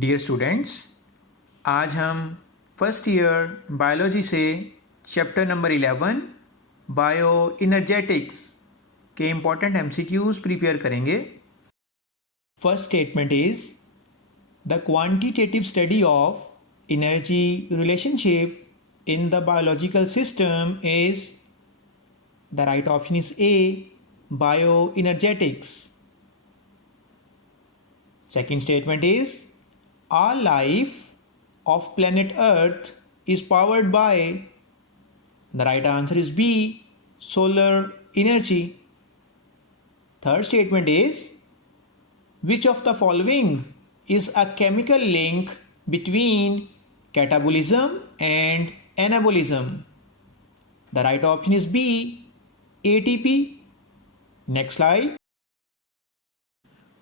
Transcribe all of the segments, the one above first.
Dear students, आज हम first year biology से चैप्टर नंबर 11 बायो इनर्जेटिक्स के इम्पॉर्टेंट MCQs प्रिपेयर करेंगे। First statement is the quantitative study of energy relationship in the biological system is, the right option is A, bioenergetics. Second statement is, all life of planet Earth is powered by, the right answer is B, solar energy. Third statement is, which of the following is a chemical link between catabolism and anabolism? The right option is B, ATP. Next slide.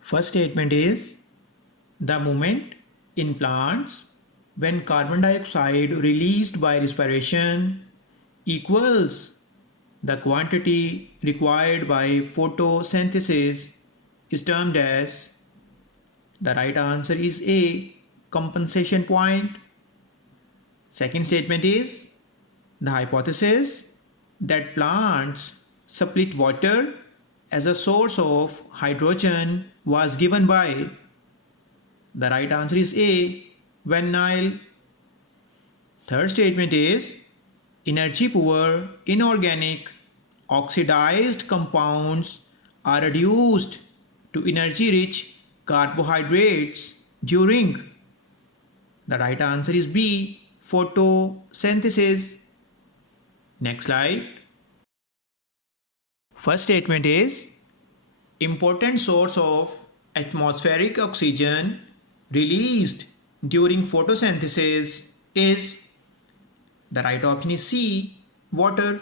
First statement is, the moment in plants when carbon dioxide released by respiration equals the quantity required by photosynthesis is termed as, the right answer is A, compensation point. Second statement is, the hypothesis that plants split water as a source of hydrogen was given by, the right answer is A, Van Nile. Third statement is, energy poor inorganic oxidized compounds are reduced to energy rich carbohydrates during, the right answer is B, photosynthesis. Next slide. First statement is, important source of atmospheric oxygen released during photosynthesis is, the right option is C, water.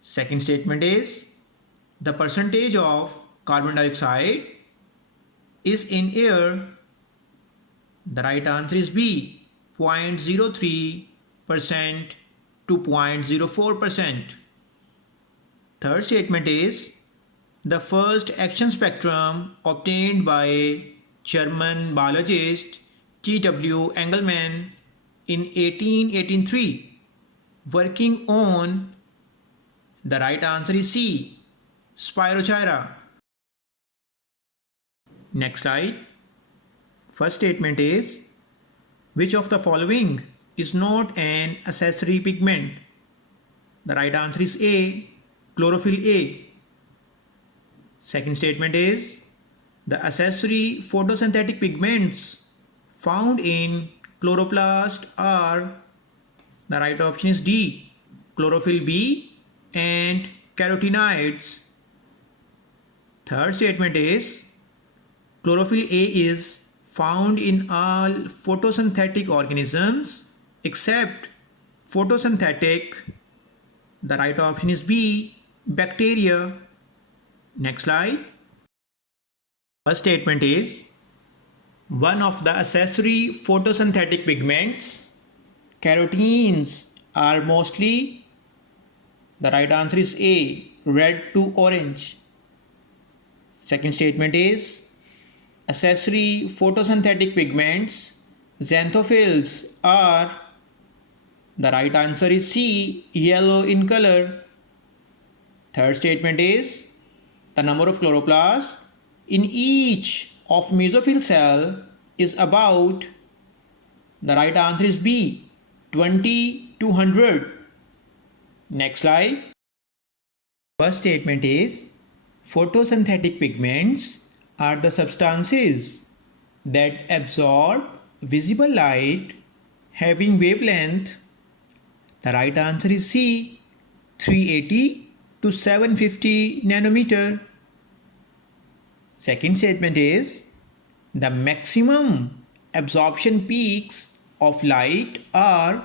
Second statement is, the percentage of carbon dioxide is in air. The right answer is B, 0.03% to 0.04%. Third statement is, the first action spectrum obtained by German biologist T.W. Engelmann in 1883 working on, the right answer is C, Spirogyra. Next slide. First statement is, which of the following is not an accessory pigment? The right answer is A, chlorophyll A. Second statement is, the accessory photosynthetic pigments found in chloroplast are, the right option is D, chlorophyll B and carotenoids. Third statement is, chlorophyll A is found in all photosynthetic organisms except photosynthetic. The right option is B, bacteria. Next slide. First statement is, one of the accessory photosynthetic pigments, carotenes, are mostly, the right answer is A, red to orange. Second statement is, accessory photosynthetic pigments, xanthophylls, are, the right answer is C, yellow in color. Third statement is, the number of chloroplasts in each of mesophyll cell is about, the right answer is B, 20 to 100. Next slide. First statement is, photosynthetic pigments are the substances that absorb visible light having wavelength. The right answer is C, 380 to 750 nanometer. Second statement is, the maximum absorption peaks of light are,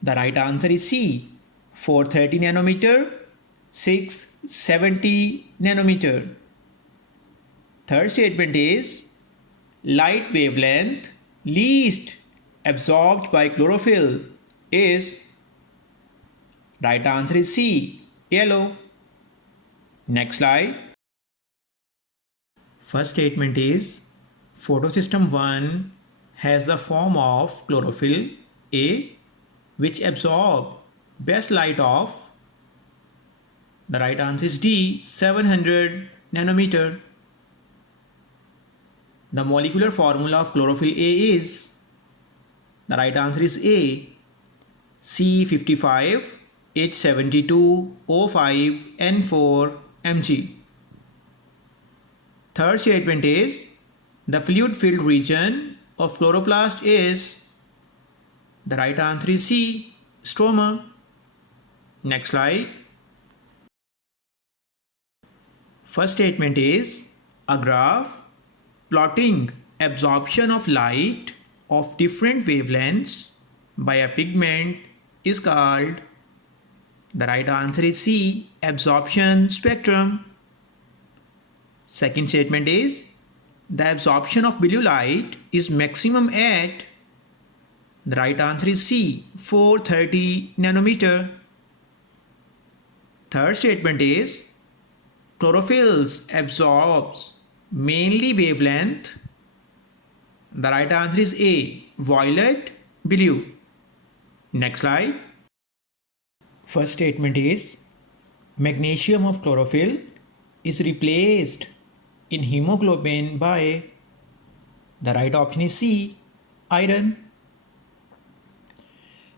the right answer is C, 430 nanometer, 670 nanometer. Third statement is, light wavelength least absorbed by chlorophyll is, right answer is C, yellow. Next slide. First statement is, Photosystem 1 has the form of chlorophyll A, which absorb best light of, the right answer is D, 700 nanometer. The molecular formula of chlorophyll A is, the right answer is A, C55 H72O5 N4 Mg. Third statement is, the fluid filled region of chloroplast is, the right answer is C, stroma. Next slide. First statement is, a graph plotting absorption of light of different wavelengths by a pigment is called, the right answer is C, absorption spectrum. Second statement is, the absorption of blue light is maximum at, the right answer is C, 430 nanometer. Third statement is, chlorophylls absorbs mainly wavelength, the right answer is A, violet blue. Next slide. First statement is, magnesium of chlorophyll is replaced in hemoglobin by, the right option is C, iron.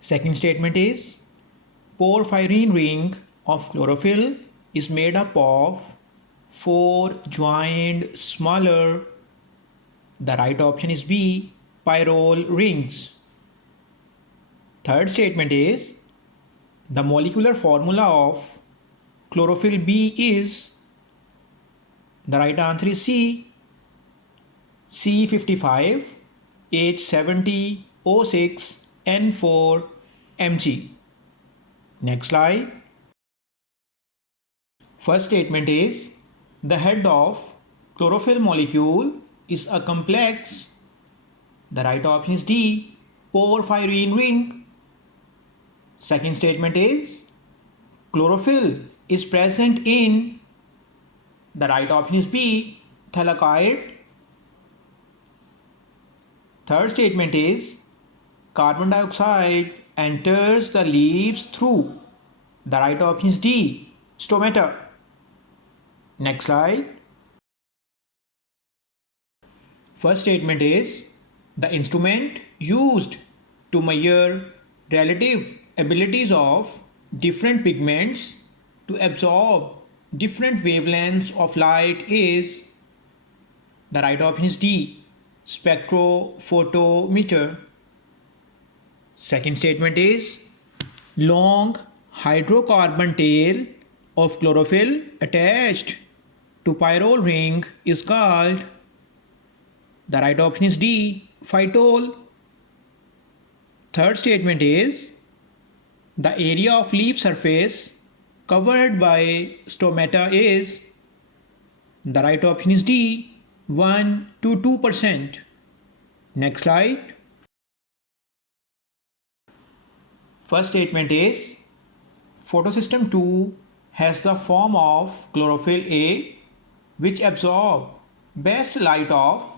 Second statement is, porphyrin ring of chlorophyll is made up of 4 joined smaller, the right option is B, pyrrole rings. Third statement is, the molecular formula of chlorophyll B is, the right answer is C, C55 H70O6 N4 Mg. Next slide. First statement is, the head of chlorophyll molecule is a complex, the right option is D, porphyrin ring. Second statement is, chlorophyll is present in, the right option is B, thylakoid. Third statement is, carbon dioxide enters the leaves through, the right option is D, stomata. Next slide. First statement is, the instrument used to measure relative abilities of different pigments to absorb different wavelengths of light is, the right option is D, spectrophotometer. Second statement is, long hydrocarbon tail of chlorophyll attached to pyrrole ring is called, the right option is D, phytol. Third statement is, the area of leaf surface covered by stomata is, the right option is D, 1 to 2%. Next slide. First statement is, photosystem 2 has the form of chlorophyll A, which absorb best light of,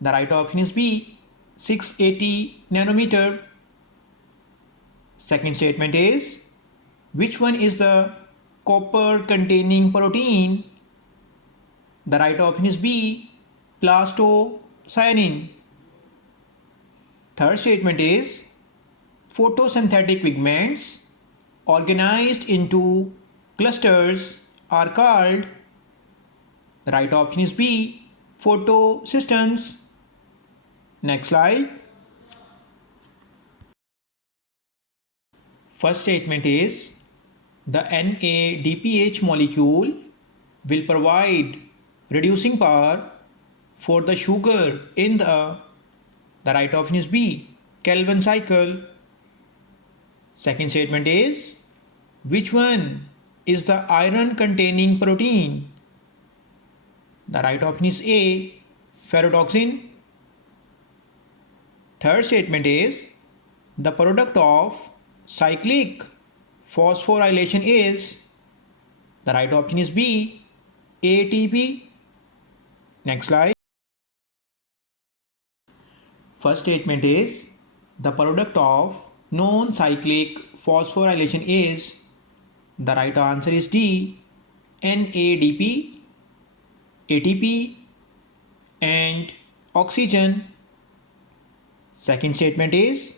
the right option is B, 680 nanometer. Second statement is, which one is the copper containing protein, the right option is B, plastocyanin. Third statement is, photosynthetic pigments organized into clusters are called, the right option is B, photosystems. Next slide. First statement is, the NADPH molecule will provide reducing power for the sugar in the right option is B, Calvin cycle. Second statement is, which one is the iron containing protein, the right option is A, ferredoxin. Third statement is, the product of cyclic phosphorylation is, the right option is B, ATP. Next slide. First statement is the product of non-cyclic phosphorylation is, the right answer is D, NADP, ATP and oxygen. Second statement is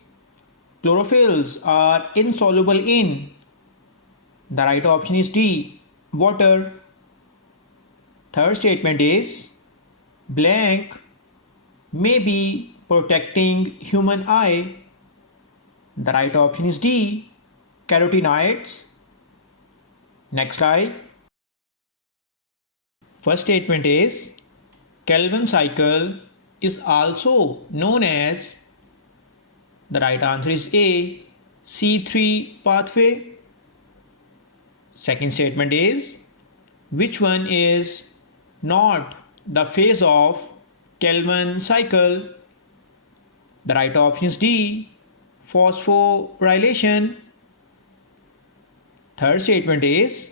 chlorophylls are insoluble in, the right option is D, water. Third statement is blank may be protecting human eye, the right option is D, carotenoids. Next slide. First statement is Calvin cycle is also known as, the right answer is A, C3 pathway. Second statement is which one is not the phase of Calvin cycle? The right option is D, phosphorylation. Third statement is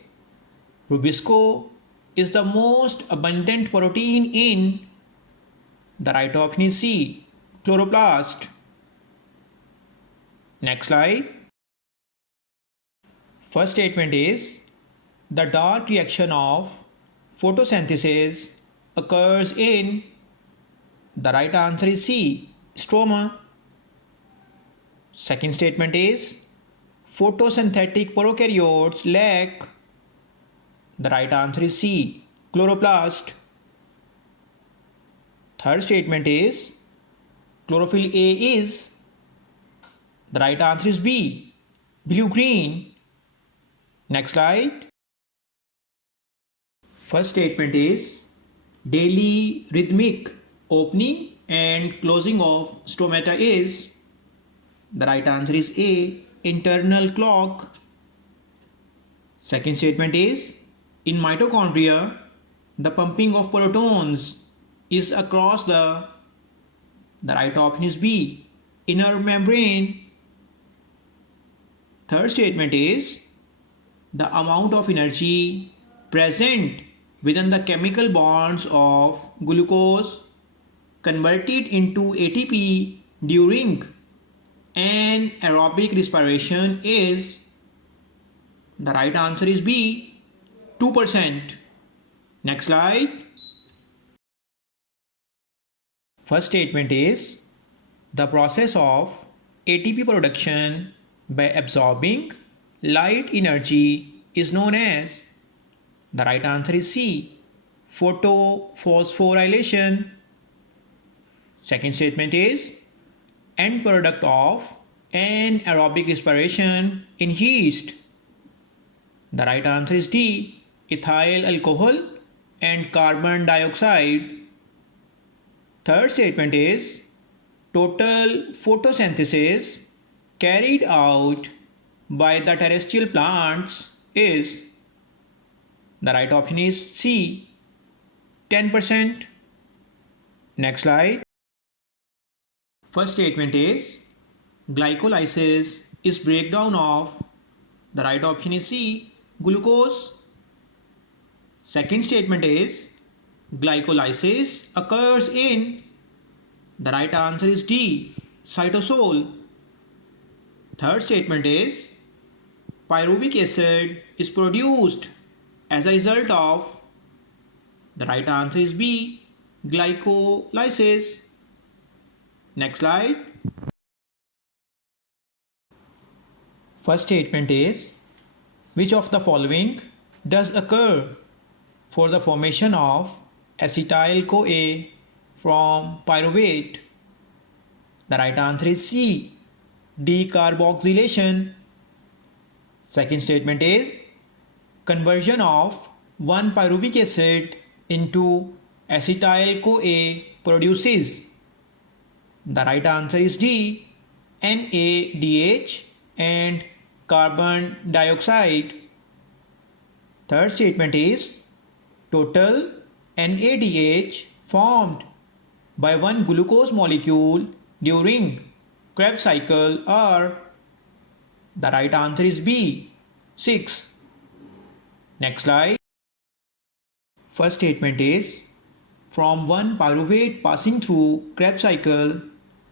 rubisco is the most abundant protein in, the right option is C, chloroplast. Next slide. First statement is the dark reaction of photosynthesis occurs in, the right answer is C, stroma. Second statement is photosynthetic prokaryotes lack, the right answer is C, chloroplast. Third statement is chlorophyll A is, the right answer is B, blue-green. Next slide. First statement is daily rhythmic opening and closing of stomata is, the right answer is A, internal clock. Second statement is in mitochondria the pumping of protons is across the right option is B, inner membrane. Third statement is the amount of energy present within the chemical bonds of glucose converted into ATP during anaerobic respiration is, the right answer is B, 2%. Next slide. First statement is the process of ATP production by absorbing light energy is known as, the right answer is C, photophosphorylation. Second statement is end product of anaerobic respiration in yeast. The right answer is D, ethyl alcohol and carbon dioxide. Third statement is total photosynthesis carried out by the terrestrial plants is, the right option is C, 10%. Next slide. First statement is glycolysis is breakdown of, the right option is C, glucose. Second statement is glycolysis occurs in, the right answer is D, cytosol. Third statement is pyruvic acid is produced as a result of, the right answer is B, glycolysis. Next slide. First statement is which of the following does occur for the formation of acetyl-CoA from pyruvate? The right answer is C, decarboxylation. Second statement is conversion of one pyruvic acid into acetyl-CoA produces, the right answer is D, NADH and carbon dioxide. Third statement is total NADH formed by one glucose molecule during Krebs cycle are, the right answer is B, 6. Next slide. First statement is from one pyruvate passing through Krebs cycle,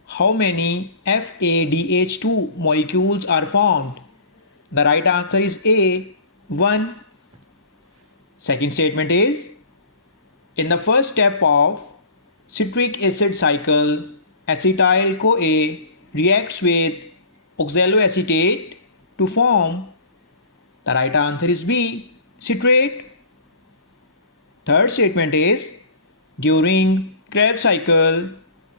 How many FADH2 molecules are formed? The right answer is A, 1. Second statement is, in the first step of citric acid cycle, acetyl-CoA reacts with oxaloacetate to form. The right answer is B, citrate. Third statement is, during Krebs cycle,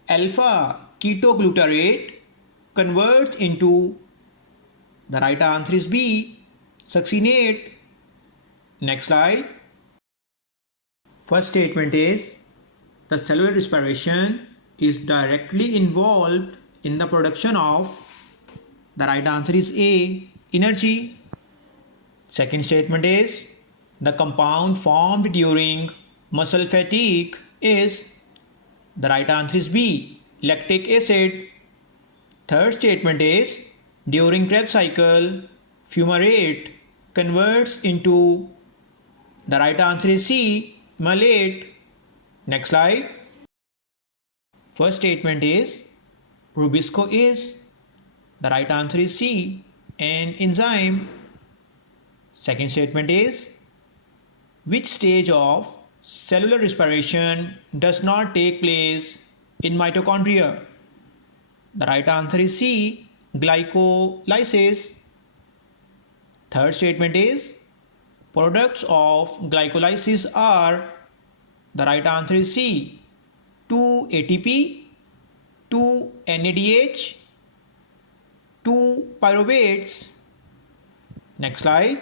alpha ketoglutarate converts into. The right answer is B, succinate. Next slide. First statement is, the cellular respiration is directly involved in the production of. The right answer is A, energy. Second statement is, the compound formed during muscle fatigue is. The right answer is B, lactic acid. Third statement is, during Krebs cycle, fumarate converts into. The right answer is C, malate. Next slide. First statement is, Rubisco is. The right answer is C, an enzyme. Second statement is, which stage of cellular respiration does not take place in mitochondria? The right answer is C, glycolysis. Third statement is, products of glycolysis are. The right answer is C, 2 ATP, 2 NADH, 2 pyruvates. Next slide.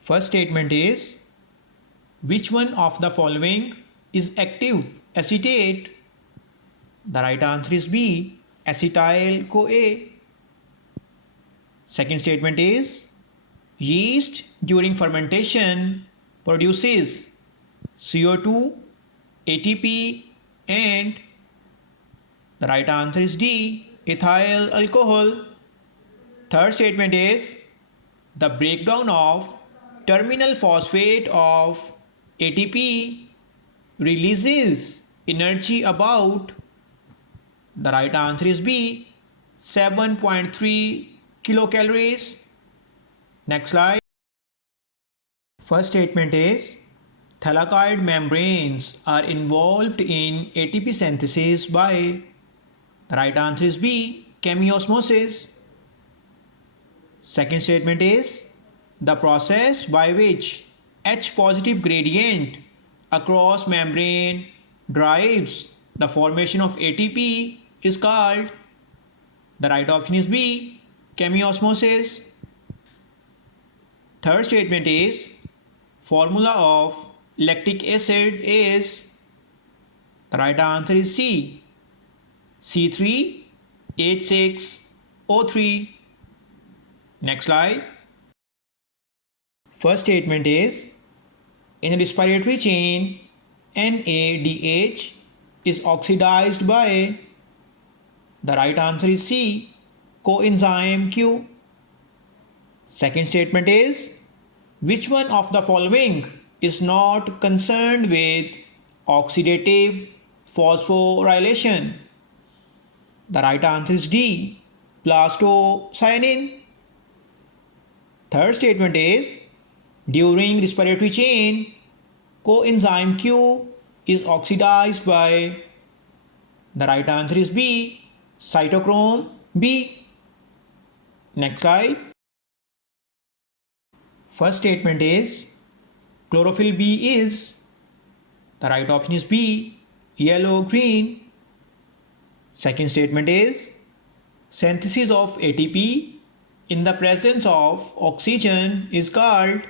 First statement is, which one of the following is active acetate? The right answer is B, acetyl-CoA. Second statement is, yeast during fermentation produces CO2, ATP and. The right answer is D, ethyl alcohol. Third statement is, the breakdown of terminal phosphate of ATP releases energy about. The right answer is B, 7.3 kilocalories. Next slide. First statement is, thylakoid membranes are involved in ATP synthesis by. The right answer is B, chemiosmosis. Second statement is, the process by which H positive gradient across membrane drives the formation of ATP is called. The right option is B, chemiosmosis. Third statement is, formula of lactic acid is. The right answer is C, C3H6O3. Next slide. First statement is, in a respiratory chain, NADH is oxidized by. The right answer is C, coenzyme Q. Second statement is, which one of the following is not concerned with oxidative phosphorylation? The right answer is D, plastocyanin. Third statement is, during respiratory chain, coenzyme Q is oxidized by. The right answer is B, cytochrome B. Next slide. First statement is, chlorophyll B is. The right option is B, yellow-green. Second statement is, synthesis of ATP in the presence of oxygen is called.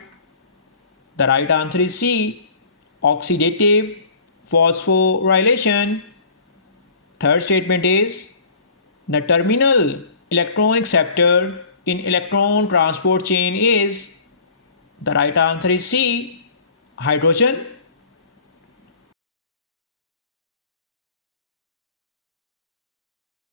The right answer is C, oxidative phosphorylation. Third statement is, the terminal electron acceptor in electron transport chain is. The right answer is C, hydrogen.